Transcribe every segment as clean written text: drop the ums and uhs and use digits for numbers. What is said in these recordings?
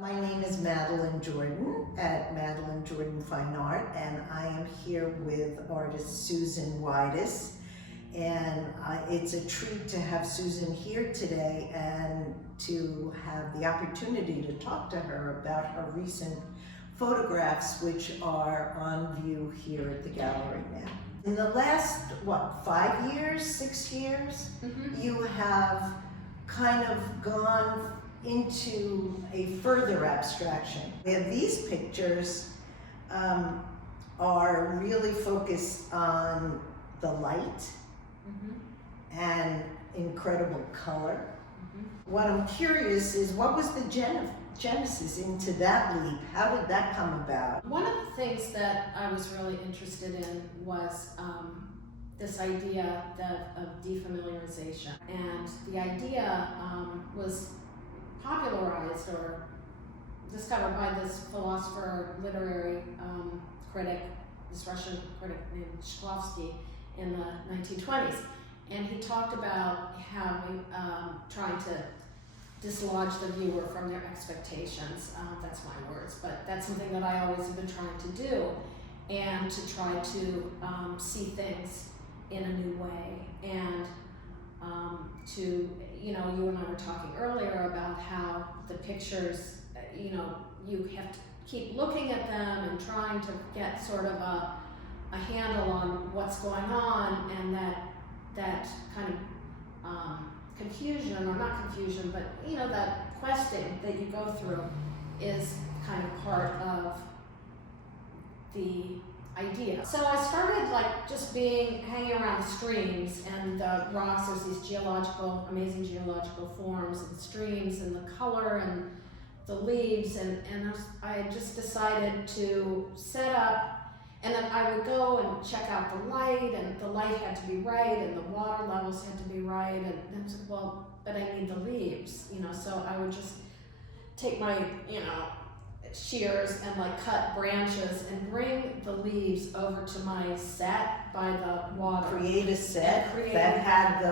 My name is Madelyn Jordon at Madelyn Jordon Fine Art, and I am here with artist Susan Wides. And it's a treat to have Susan here today and to have the opportunity to talk to her about her recent photographs, which are on view here at the gallery now. In the last, 5 years, 6 years, you have kind of gone into a further abstraction. And these pictures are really focused on the light and incredible color. What I'm curious is, what was the genesis into that leap? How did that come about? One of the things that I was really interested in was this idea of defamiliarization. And the idea was popularized or discovered by this philosopher, literary critic, this Russian critic named Shklovsky in the 1920s. And he talked about how trying to dislodge the viewer from their expectations. That's my words, but that's something that I always have been trying to do, and to try to see things in a new way, and to, you and I were talking earlier about how the pictures, you have to keep looking at them and trying to get sort of a handle on what's going on, and that kind of confusion, or not confusion, but that questing that you go through is kind of part of the idea. So I started just hanging around the streams and the rocks. There's these amazing geological forms and streams, and the color and the leaves, and I just decided to set up. And then I would go and check out the light, and the light had to be right, and the water levels had to be right, and then I said, well, but I need the leaves, so I would just take my, shears and cut branches and bring the leaves over to my set by the water. Create a set that had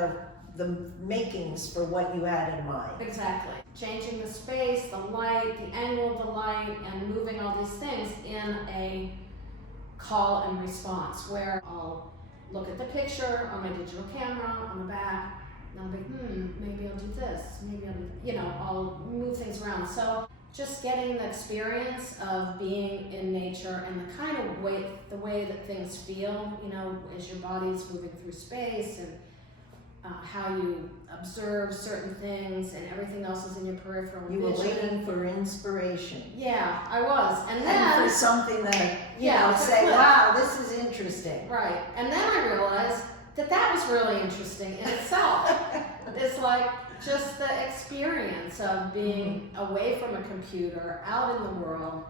the makings for what you had in mind. Exactly. Changing the space, the light, the angle of the light, and moving all these things in a call and response, where I'll look at the picture on my digital camera on the back, and I'll be, maybe I'll do this, maybe I'll move things around. So just getting the experience of being in nature, and the kind of the way that things feel, as your body's moving through space, and how you observe certain things, and everything else is in your peripheral vision. You were waiting for inspiration. Yeah, I was. And then for something that, say, wow, this is interesting. Right. And then I realized that was really interesting in itself. It's just the experience of being away from a computer, out in the world,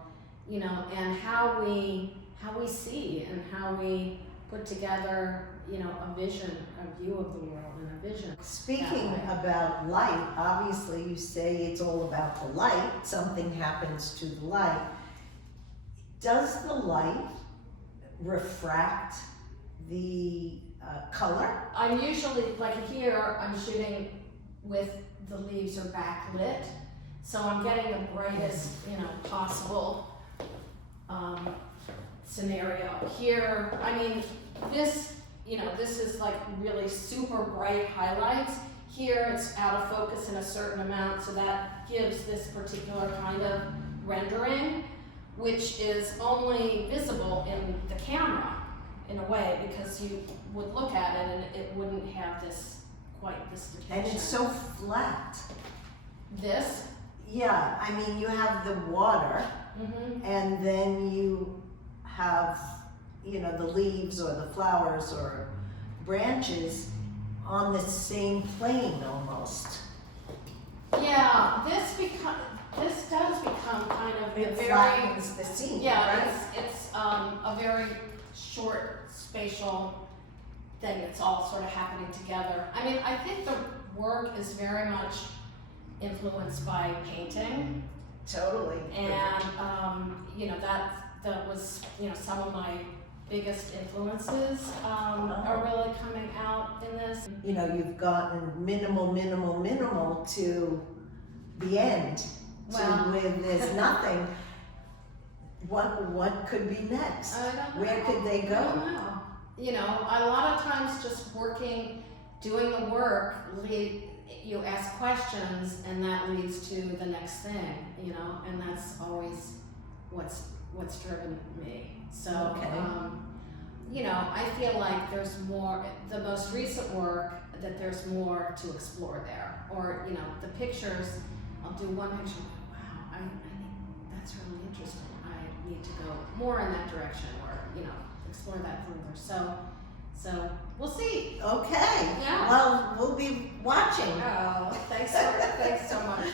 and how we see, and how we put together, a vision, a view of the world, and a vision. Speaking about light, obviously you say it's all about the light. Something happens to the light. Does the light refract the color? I'm usually, here, I'm shooting with the leaves are backlit, so I'm getting the brightest, possible scenario. Here, this is really super bright highlights. Here it's out of focus in a certain amount, so that gives this particular kind of rendering, which is only visible in the camera in a way, because you would look at it and it wouldn't have quite this depiction. And it's so flat. This? Yeah, you have the water, and then you have, the leaves or the flowers or branches on the same plane almost. Yeah, this does become kind of It very, flattens the scene, right? it's a very short spatial thing. It's all sort of happening together. I think the work is very much influenced by painting. Totally. And that was some of my biggest influences are really coming out in this. You've gotten minimal to the end, Well- where there's nothing, what could be next? I don't know. Where could they I go? don't know. You know, a lot of times just working, doing the work, you ask questions and that leads to the next thing, you know, and that's always what's driven me. So, Okay. you know, I feel like there's more, the most recent work, that there's more to explore there. Or, you know, the pictures, I'll do one picture, wow, I think that's really interesting. I need to go more in that direction or, you know, explore that further. So we'll see. Okay. Yeah. Well, we'll be watching. Oh, thanks so much.